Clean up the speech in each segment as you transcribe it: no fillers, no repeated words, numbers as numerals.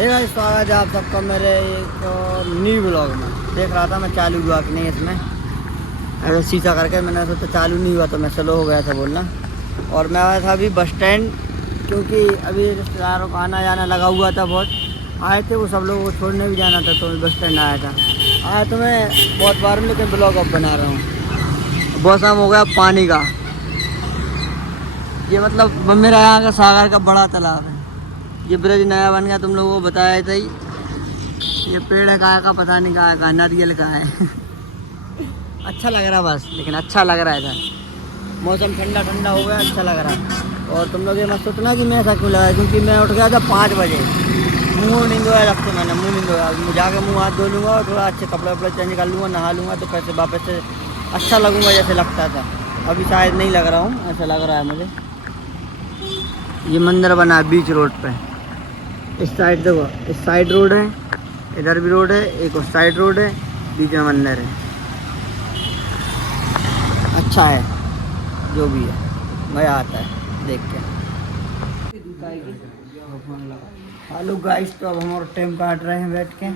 हे भाई, स्वागत है आप सबका मेरे एक न्यू ब्लॉग में। देख रहा था मैं चालू हुआ कि नहीं इसमें, अगर शीशा करके मैंने सोचा चालू नहीं हुआ तो मैं स्लो हो गया था बोलना। और मैं आया था अभी बस स्टैंड, क्योंकि अभी रिश्तेदारों का आना जाना लगा हुआ था बहुत। आए थे वो सब लोगों को छोड़ने भी जाना था, तो मैं बस स्टैंड आया था। आया तो मैं बहुत बार, लेकिन ब्लॉग अब बना रहा हूँ। बहुत शाम हो गया पानी का। ये मतलब मेरा यहाँ का सागर का बड़ा तालाब है। ये ब्रिज नया बन गया, तुम लोगों को बताया था ही। ये पेड़ है कहाँ का पता नहीं, कहाँ का नारियल का है। अच्छा लग रहा बस, लेकिन अच्छा लग रहा है इधर। मौसम ठंडा ठंडा हो गया, अच्छा लग रहा है। और तुम लोग ये मत सोचना कि मैं ऐसा क्यों लगा, क्योंकि मैं उठ गया था 5 बजे। मुँह नहीं धोया जब से मैंने, मुँह नहीं धोया। मैं जाके मुँह हाथ धो लूँगा और थोड़ा अच्छे कपड़े वपड़े चेंज कर लूँगा, नहा लूँगा, तो फिर से वापस से अच्छा लगूँगा जैसे लगता था। अभी शायद नहीं लग रहा हूँ, ऐसा लग रहा है मुझे। ये मंदिर बना है बीच रोड पे। इस साइड देखो, इस साइड रोड है, इधर भी रोड है, एक उस साइड रोड है, बीच में मंदिर है। अच्छा है जो भी है, मज़ा आता है देख के। हेलो गाइस, तो अब हम और टाइम काट रहे हैं बैठ के।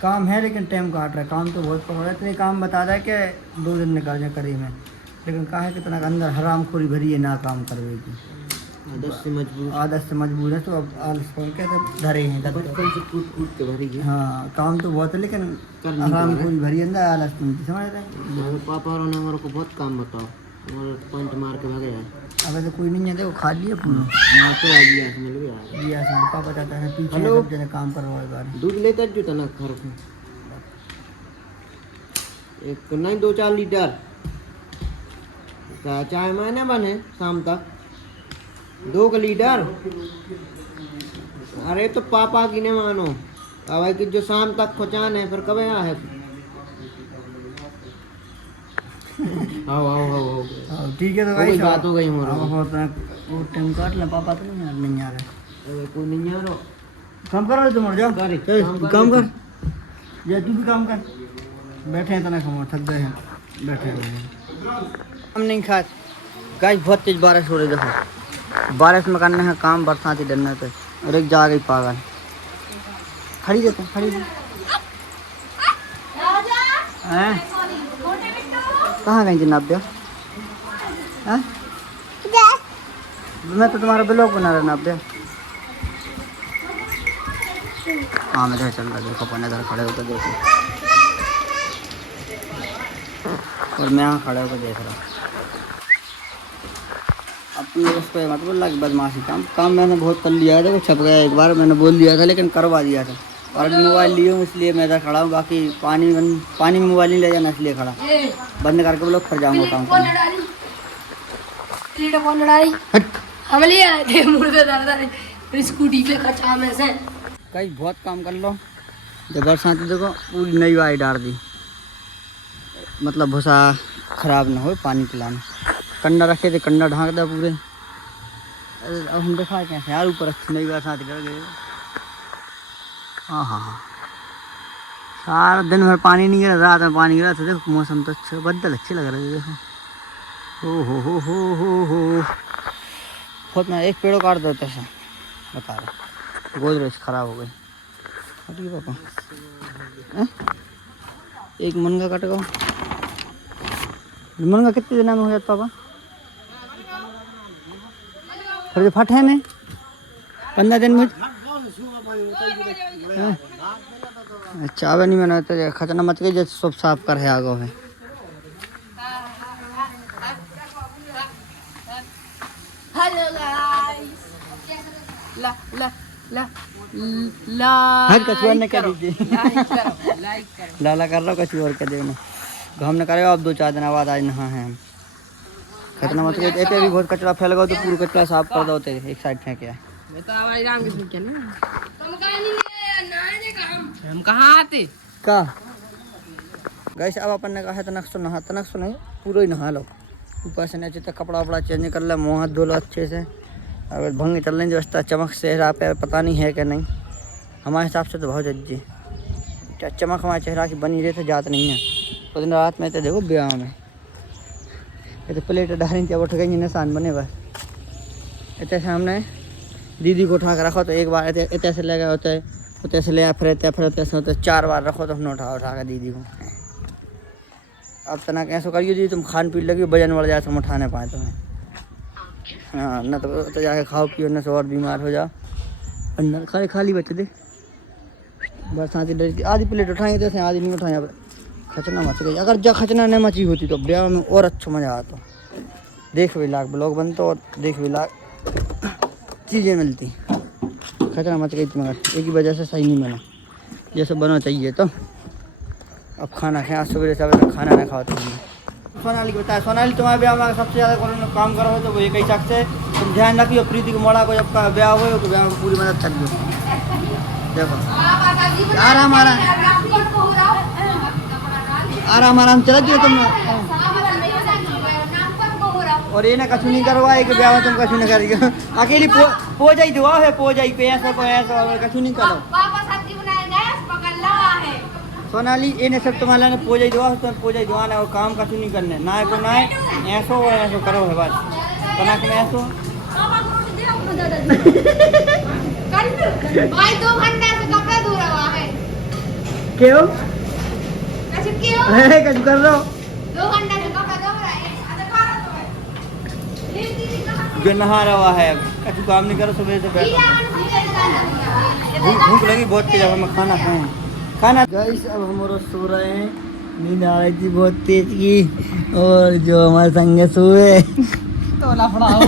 काम है लेकिन टाइम काट रहा है। काम तो बहुत पड़ रहा है, इतने काम बता रहा है कि 2 दिन निकल जाए करीब में। लेकिन कहा है कितना अंदर हरामखोरी भरी है ना काम करवेगी। आदत से मजबूर है, तो अब आलस के तो धरे हैं बचपन से कूट के भरी है। हाँ, काम तो बहुत है लेकिन हरामखोरी भरी अंदर आलस नहीं, समझ रहे। पापा और ने मेरे को बहुत काम बताओ, हमारे पॉइंट मार के भागे यार। अब तो कोई नहीं है, देखो खा लिया पूरा। हाँ तो आ गया मिल गया जी हाँ, पापा चाहता है पीछे सब जने काम करवाए बार। दूध लेकर जो था ना घर को, एक नहीं 2-4 लीटर चाय मैंने बने शाम तक 2 लीटर। अरे तो पापा की ने मानो, अब कि जो शाम तक खुचान है फिर कब यहाँ है। आओ ठीक है, तो भाई बात हो गई हमारा। वो टाइम काट ले, पापा तो नहीं आ रहे। कोई नहीं आ रहा, काम करो तुम, जाओ काम कर। या तू भी काम कर। बैठे हैं तना खाओ, थक गए हैं, बैठे हैं। हम नहीं खा गाइस, बहुत तेज बारिश हो रही है। देखो बारिश में करने का काम बरसाती डरने पे, और एक जा गई पागल। खड़ी देते खड़ी दे। कहाँ गई जनाब्या? मैं तो तुम्हारा ब्लॉग बना रहा नाब्या। हाँ मैं इधर चल रहा, देखो अपने इधर खड़े होकर देखो, और मैं यहाँ खड़े होकर देख रहा हूँ। अपने उस पर मत बोल कि बदमाशी काम मैंने बहुत कर लिया है। देखो छप गया एक बार, मैंने बोल दिया था लेकिन करवा दिया था। और अभी मोबाइल लिए हूँ इसलिए मैं इधर खड़ा हूँ। बाकी पानी में मोबाइल नहीं ले जाना, इसलिए खड़ा बंद करके ब्लॉग फिर जाऊँगा काम करने। स्कूटी पे खचा में से कहीं बहुत काम कर लो। जब बरसाती देखो पूरी नई वाई डाल दी, मतलब भूसा खराब ना हो, पानी पिलाना। कंडा रखे थे, कंडा ढाँक दिया पूरे। अब हम देखा कैसे यार, ऊपर अच्छी नई बरसाती कर गए। हाँ हाँ हाँ, सारा दिन भर पानी नहीं गिरा, रात में पानी गिरा था। देखो मौसम तो अच्छा, बदल अच्छे लग रहे थे। देखो हो बहुत ना, एक पेड़ों काट देते हैं बता रहा। गोदरेज खराब हो गई। हटिए पापा, एक मुनगा कट गया। मुनगा कितने दिन में हो जाता पापा? फिर जो फट है नहीं 15 दिन में। अच्छा अब नहीं मैंने तो खतना मत के जैसे सब साफ कर है आगो है। हेलो गाइस, ला ला ला ला हर कछुआ ने कर दीजिए, लाइक करो लाला कर रहा हूँ, कछुआ और कर देना। हमने करेगा अब 2-4 दिन बाद, आज नहा है हम। खतना मत के भी बहुत कचरा फैल गया, तो पूरा कचरा साफ कर दो, एक साइड फेंक है। मैं तो आवाज राम के क्या ना हम कहाँ आते का गैस। अब अपन ने कहा है तनक सो नहीं, पूरा ही नहा लो। ऊपर से नीचे तक कपड़ा वपड़ा चेंज कर ले, मुँह हाथ धो लो अच्छे से। अगर भंग चल रही व्यवस्था चमक चेहरा पे पता नहीं है कि नहीं, हमारे हिसाब से तो बहुत अच्छी क्या चमक हमारे चेहरा की बनी रही, तो जात नहीं है। उस दिन रात में तो देखो ब्याह में ये तो प्लेट डाली थी, अब उठ गई निशान बने बस। इतने सामने दीदी को उठा कर रखो तो एक बार इतने से लगा होता है, तो तैसे ले फिर तैसे तो 4 बार रखो तो हमने उठा के दीदी को। अब तना कैसे करियो जी, तुम खान पी लगी वजन बढ़ जाए, हम उठाने पाए तुम्हें। हाँ न तो जाके खाओ पियो न से और बीमार हो जाओ। अंदर खाली बच्चे दे बरसाती डरी आधी प्लेट उठाएंगे तो आधी नहीं उठाए। खचना मच गई, अगर जब खचना नहीं मची होती तो ब्याह में और अच्छा मज़ा आता। देख भी लाख ब्लॉग बनता और देख भी लाख चीज़ें मिलती। खचना मच गई थी मगर एक ही वजह से सही नहीं बना जैसे बना चाहिए। तो अब खाना खाए, आज सवेरे सवेरे खाना नहीं खाते हैं। सोनाली को बताया, सोनाली तुम्हारे ब्याह में सबसे ज़्यादा कौन काम करो तो वो एक ही शख्स है। तुम ध्यान रखियो प्रीति को मोड़ा को जब का ब्याह हो तो ब्याह में पूरी मदद करियो। देखो आराम आराम चला दियो तुम। और ये ना कछु नहीं करवा कि ब्याह में तुम कछु नहीं करियो। अकेली पो जाई दुआ है, पो जाई पे ऐसा को ऐसा कछु नहीं करो। सोनाली ये सब तुम्हारा ने पो जाई दुआ, तुम पो जाई दुआ ना और काम कछु नहीं करने ना को ना ऐसो करो है बस बना के ऐसो। भाई 2 घंटे से कपड़ा धो रहा है। क्यों क्यों कछु कर रहे हो? 2 घंटे से कपड़ा धो रहा है। जो नहा रहा है कछु काम नहीं करो, सुबह से बैठो। भूख लगी बहुत तेज, हम खाना खाएं खाना। गाइस अब हम और सो रहे हैं, नींद आ रही थी बहुत तेज की। और जो हमारे संगे सोए तो लफड़ा हो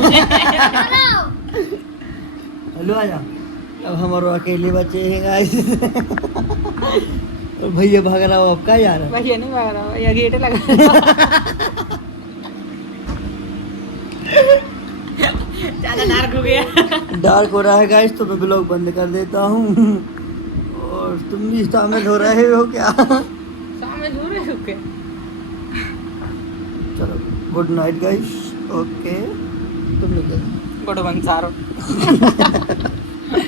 हेलो आ जाओ। अब हमारे अकेले बचे हैं गाइस। और भैया भाग रहा हो, अब क्या जा रहा है? भैया नहीं भाग रहा, ये गेट लगा ज़्यादा डार्क हो गया। डार्क हो रहा है गाइस, तो मैं ब्लॉग बंद कर देता हूँ। और तुम भी शामिल हो रहे हो क्या? शामिल हो रहे हो क्या? चलो गुड नाइट गाइस। ओके तुम लोग गुड बंसारो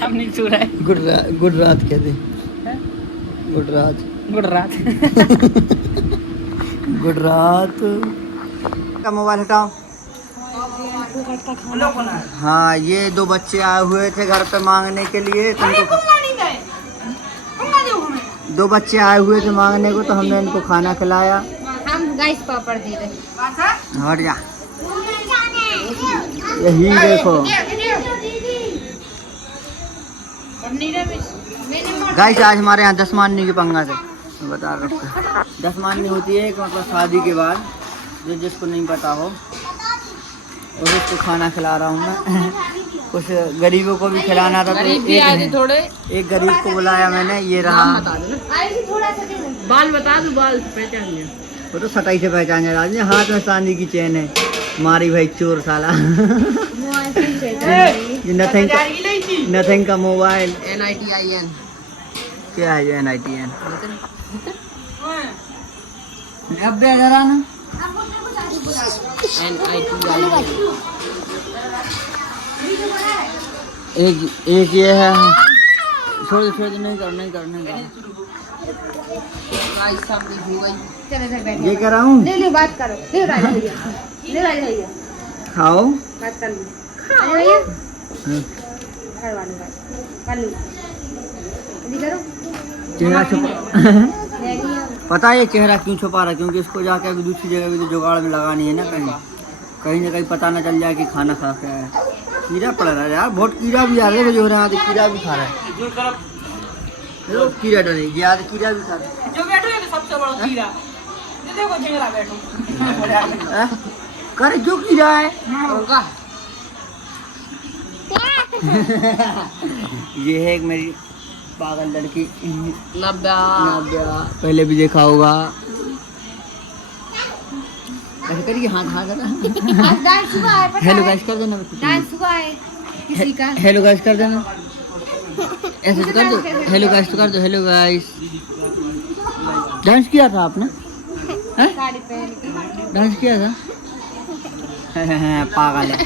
हम नहीं सो रहे। गुड रात कह दे। गुड रात गुड रात गुड रात। का मोबाइल हटाओ। हाँ ये 2 बच्चे आए हुए थे घर पे मांगने के लिए, तुमको 2 बच्चे आए हुए थे मांगने को, तो हमने इनको खाना खिलाया। हम गाइस पापड़ दे रहे। हट जा, यही देखो गाइस आज हमारे यहाँ 10 मानने की पंगा थे, मैं बता रहा हूँ। 10 माननी होती है मतलब शादी के बाद, जिसको नहीं पता हो और उसको खाना खिला रहा हूँ मैं। कुछ गरीबों को भी खिलाना था, तो एक गरीब को बुलाया मैंने। ये रहा, बाल बता दो, बाल पहचान लिया। वो तो सटाई से पहचान रहा है। हाथ में चांदी की चेन है, मारी भाई चोर साला। नथिंग का मोबाइल NITIN क्या है ये NITN? अब जरा ना एक ये है। छोड़ दो नहीं कर। ये कर रहा हूँ। ले बात करो। ले भैया खाओ बात कर लो। भैया घर वाली बात कर लो। जल्दी करो। चेहरा छुपा पता है ये चेहरा क्यों छुपा रहा है? क्योंकि इसको जाके अभी दूसरी जगह भी तो जुगाड़ में लगानी है ना, कहीं ना कहीं पता ना चल जाए कि खाना खा के आया। कीड़ा पड़ रहा है यार, बहुत कीड़ा भी आ रहा है जो हो रहा है। कीड़ा भी खा रहा है, देखो कीड़ा डरे यार, कीड़ा भी खा रहा है। जो बैठो ये तो सबसे बड़ा कीड़ा, ये देखो झेंगरा बैठो। कर जो कीड़ा है उनका ये है एक मेरी पागल लड़की नब्बा। पहले भी देखा होगा। ऐसे करिए हाथ डांस हुआ है, पता हेलो है? गाइस कर देना। डांस हुआ है किसी का। हेलो गाइस कर देना, ऐसे तो कर दो। हेलो गाइस तो कर दो। हेलो गाइस डांस किया था आपने? साड़ी पहन के डांस किया था। पागल है।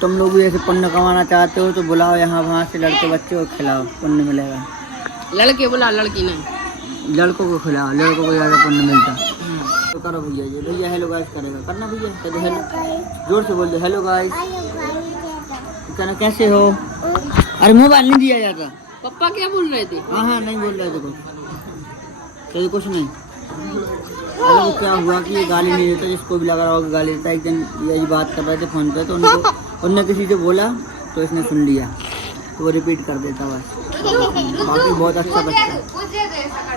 तुम लोग भी ऐसे पुण्य कमाना चाहते हो तो बुलाओ यहाँ वहाँ से लड़के बच्चे को खिलाओ, पुण्य मिलेगा। लड़के बुला, लड़की नहीं। लड़कों को खिलाओ, लड़कों को ज़्यादा पुण्य मिलता। तो करो भैया, ये भैया हेलो गाइस करेगा, करना भैया। कहते हेलो, जोर से बोल दो हेलो गाइस। कहना कैसे हो। अरे मोबाइल नहीं दिया जाता। पापा क्या बोल रहे थे? हाँ नहीं बोल रहे थे कुछ, तो कुछ नहीं। अरे वो क्या हुआ कि ये गाली नहीं देता, जिसको भी लग रहा होगा गाली देता। एक दिन यही बात कर रहे थे फोन पे, तो उनने किसी से बोला तो इसने सुन लिया, तो वो रिपीट कर देता बस। बाकी बहुत अच्छा बच्चा है।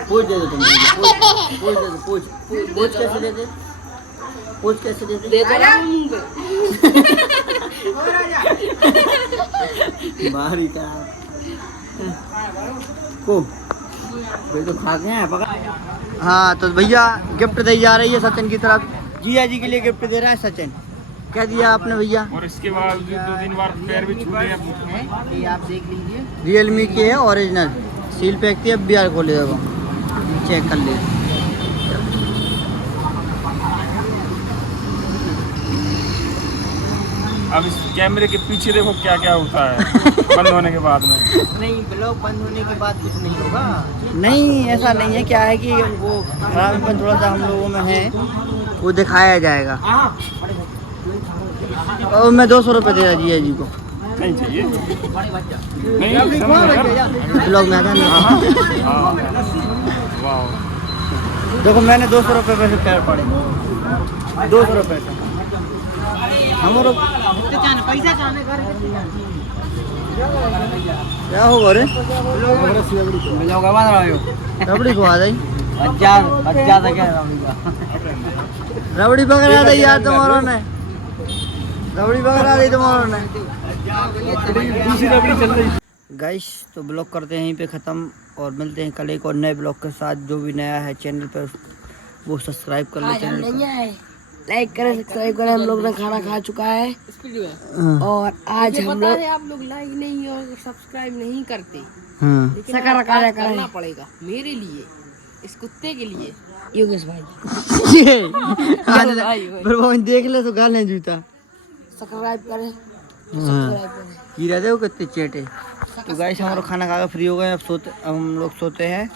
पूछ दे दो तुम, पूछ कैसे देते, पूछ कैसे देते? दे दो ना मुंह पे। बाहर ही था को वे तो खा गए हैं पका। हाँ तो भैया गिफ्ट दी जा रही है सचिन की तरफ। जिया जी के लिए गिफ्ट दे रहा है सचिन। क्या दिया आपने भैया? और इसके बाद 2-3 बार पैर भी छू लिया। ये आप देख लीजिए। रियलमी की है ओरिजिनल, सील पैक थी। अब बिहार खोले देखो, चेक कर ले। अब इस कैमरे के पीछे देखो क्या क्या होता है बंद होने के बाद में। नहीं, ब्लॉग बंद होने के बाद कुछ नहीं होगा। नहीं ऐसा नहीं है, क्या है कि वो खराबीपन थोड़ा सा हम लोगों में है, वो दिखाया जाएगा। और मैं 200 रुपये दे रहा जिया जी को। नहीं चाहिए, नहीं समझ ब्लॉग में आता है। हाँ, वाह। देखो मैंने 200 रुपये पैसे पैर पड़े, 200 रुपये से हम पैसा चाहने कर क्या होगा रे? रबड़ी को आ जाई, रबड़ी पकड़ा दी यार तुम्हारों ने, रबड़ी पकड़ा दी तुम्हारों ने। दूसरी रबड़ी चल रही। गाइस तो ब्लॉग करते हैं यहीं पे ख़त्म, और मिलते हैं कल एक और नए ब्लॉग के साथ। जो भी नया है चैनल पर वो सब्सक्राइब कर ले चैनल को, लाइक करें, सब्सक्राइब करें। हम लोग ने खाना खा चुका है और आज हम लोग आप लोग लाइक नहीं और सब्सक्राइब नहीं करते, लेकिन सकर कार्य करना पड़ेगा मेरे लिए, इस कुत्ते के लिए। योगेश भाई फिर वो देख ले तो गालें जूता। सब्सक्राइब करें, हाँ सब्सक्राइब करें। की रहते हो कितने चेटे। तो गाइस हमारा खाना खा के फ्री हो गए, अब हम लोग सोते हैं।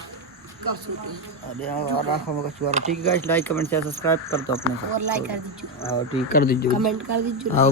अरे यार आँखों में कचुआ। ठीक है guys, like comment share subscribe कर दो अपने साथ। और लाइक कर दीजिए, हाँ ठीक कर दीजिए, कमेंट कर दीजिए। हाँ